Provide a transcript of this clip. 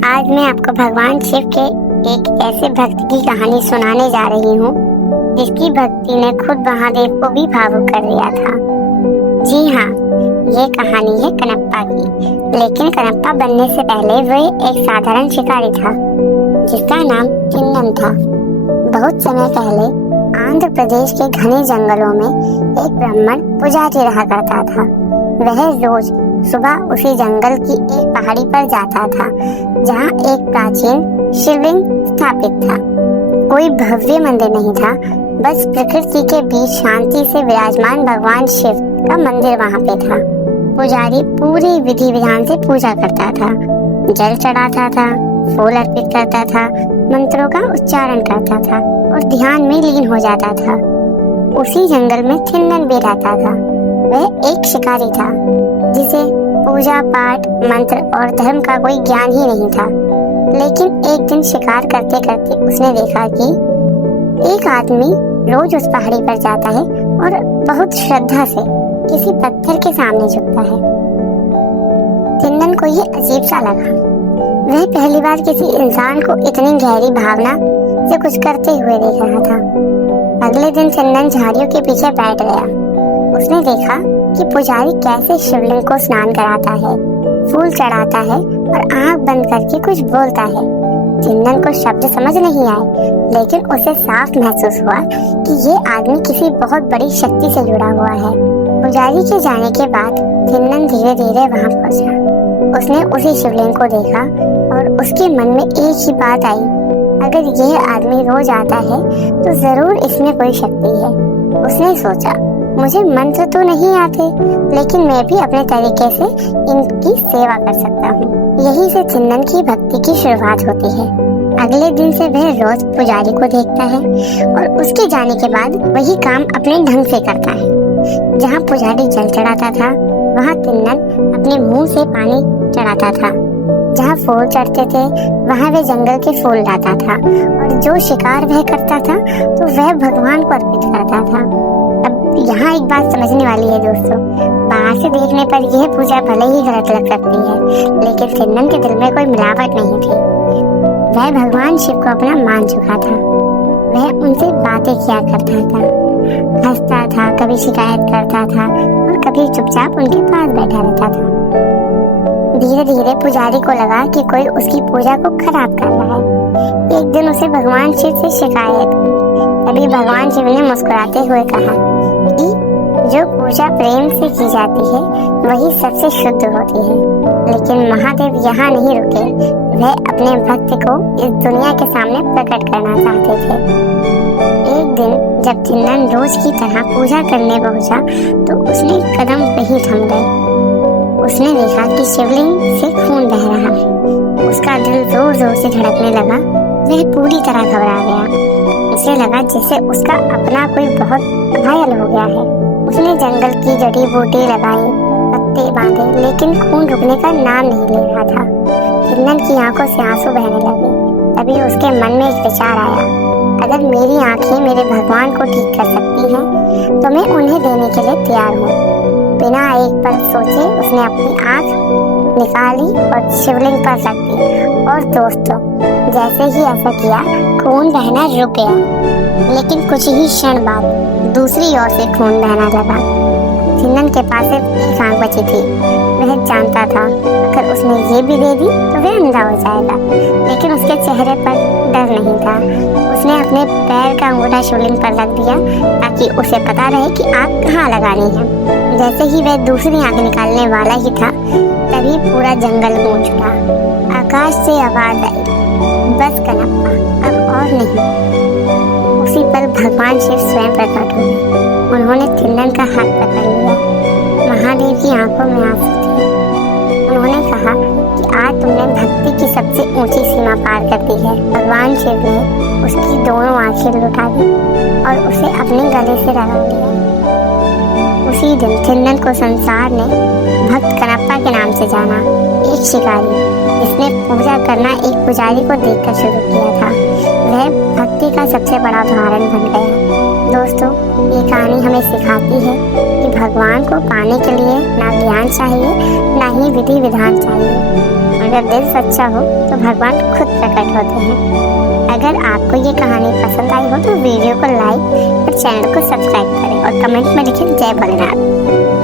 आज मैं आपको भगवान शिव के एक ऐसे भक्त की कहानी सुनाने जा रही हूँ जिसकी भक्ति ने खुद महादेव को भी भावुक कर दिया था। जी हाँ, ये कहानी है कनप्पा की। लेकिन कनप्पा बनने से पहले वह एक साधारण शिकारी था जिसका नाम थिन्नन था। बहुत समय पहले आंध्र प्रदेश के घने जंगलों में एक ब्राह्मण पुजारी रहा करता था। वह रोज सुबह उसी जंगल की एक पहाड़ी पर जाता था जहाँ एक प्राचीन शिवलिंग स्थापित था। कोई भव्य मंदिर नहीं था, बस प्रकृति के बीच शांति से विराजमान भगवान शिव का मंदिर वहाँ पे था। पुजारी पूरी विधि विधान से पूजा करता था, जल चढ़ाता था, फूल अर्पित करता था, मंत्रों का उच्चारण करता था और ध्यान में लीन हो जाता था। उसी जंगल में थिन्नन भी रहता था। वह एक शिकारी था जिसे पूजा पाठ, मंत्र और धर्म का कोई ज्ञान ही नहीं था। लेकिन एक दिन शिकार करते करते उसने देखा कि एक आदमी रोज उस पहाड़ी पर जाता है और बहुत श्रद्धा से किसी पत्थर के सामने झुकता है। थिन्नन को ये अजीब सा लगा। वह पहली बार किसी इंसान को इतनी गहरी भावना से कुछ करते हुए देख रहा था। अगले दिन थिन्नन झाड़ियों के पीछे बैठ गया। उसने देखा कि पुजारी कैसे शिवलिंग को स्नान कराता है, फूल चढ़ाता है और आंख बंद करके कुछ बोलता है। थिन्नन को शब्द समझ नहीं आए, लेकिन उसे साफ महसूस हुआ कि ये आदमी किसी बहुत बड़ी शक्ति से जुड़ा हुआ है। पुजारी के जाने के बाद थिन्नन धीरे धीरे वहां पहुंचा। उसने उसी शिवलिंग को देखा और उसके मन में एक ही बात आई, अगर यह आदमी रोज आता है तो जरूर इसमें कोई शक्ति है। उसने सोचा, मुझे मंत्र तो नहीं आते, लेकिन मैं भी अपने तरीके से इनकी सेवा कर सकता हूँ। यही से थिन्नन की भक्ति की शुरुआत होती है। अगले दिन से वह रोज पुजारी को देखता है और उसके जाने के बाद वही काम अपने ढंग से करता है। जहाँ पुजारी जल चढ़ाता था, वहाँ थिन्नन अपने मुंह से पानी चढ़ाता था। जहाँ फूल चढ़ते थे, वहाँ वह जंगल के फूल लाता था और जो शिकार वह करता था तो वह भगवान को अर्पित करता था। अब यहाँ एक बात समझने वाली है दोस्तों, बाहर से देखने पर यह पूजा भले ही गलत लग सकती है, लेकिन थिन्नन के दिल में कोई मिलावट नहीं थी। वह भगवान शिव को अपना मान चुका था। वह उनसे बातें किया करता था, हंसता था, कभी शिकायत करता था और कभी चुपचाप उनके पास बैठा रहता था। धीरे धीरे पुजारी को लगा कि कोई उसकी पूजा को खराब कर रहा है। एक दिन उसे भगवान शिव से शिकायत हुई। तभी भगवान शिव ने मुस्कुराते हुए कहा कि जो पूजा प्रेम से की जाती है वही सबसे शुद्ध होती है। लेकिन महादेव यहाँ नहीं रुके, वह अपने भक्त को इस दुनिया के सामने प्रकट करना चाहते थे। एक दिन जब थिन्नन रोज की तरह पूजा करने पहुंचा तो उसने कदम वहीं थम गए। उसने देखा कि शिवलिंग से खून बह रहा है। उसका दिल जोर जोर से धड़कने लगा। वह पूरी तरह घबरा गया। उसे लगा जैसे उसका अपना कोई बहुत घायल हो गया है। उसने जंगल की जड़ी बूटी लगाई, पत्ते बांधे, लेकिन खून रुकने का नाम नहीं ले रहा था। थिन्नन की आंखों से आंसू बहने लगे। तभी उसके मन में एक विचार आया, अगर मेरी आंखें मेरे भगवान को ठीक कर सकती हैं तो मैं उन्हें देने के लिए तैयार हूँ। बिना एक पल सोचे उसने अपनी आंख निकाली और शिवलिंग पर रख दी। और दोस्तों, जैसे ही ऐसा किया खून बहना रुक गया, लेकिन कुछ ही क्षण बाद दूसरी ओर से खून बहना लगा। थिन्नन के पास सिर्फ एक आंख बची थी। वह जानता था अगर उसने ये भी दे दी तो वह अंधा हो जाएगा, लेकिन उसके चेहरे पर डर नहीं था। उसने अपने पैर का अंगूठा शिवलिंग पर रख दिया ताकि उसे पता रहे कि आग कहाँ लगानी है। जैसे ही वह दूसरी आंख निकालने वाला ही था, तभी पूरा जंगल गूंज उठा। आकाश से आवाज आई, बस कनप्पा, अब और नहीं। उसी पल भगवान शिव स्वयं प्रकट हुए। उन्होंने थिन्नन का हाथ पकड़ लिया। महादेव की आंखों में आंसू थे। उन्होंने कहा कि आज तुमने भक्ति की सबसे ऊंची सीमा पार कर दी है। भगवान शिव ने उसकी दोनों आंखें लुटा दी और उसे अपने गले से लगा लिया। उसी दिन थिन्नन को संसार ने भक्त कनप्पा के नाम से जाना। एक शिकारी जिसने पूजा करना एक पुजारी को देखकर शुरू किया था, वह भक्ति का सबसे बड़ा उदाहरण बन गया। दोस्तों, ये कहानी हमें सिखाती है कि भगवान को पाने के लिए ना ज्ञान चाहिए, ना ही विधि विधान चाहिए। अगर दिल सच्चा हो तो भगवान खुद प्रकट होते हैं। अगर आपको ये कहानी पसंद आई हो तो वीडियो को लाइक और चैनल को सब्सक्राइब करें और कमेंट में लिखें जय भोलेनाथ।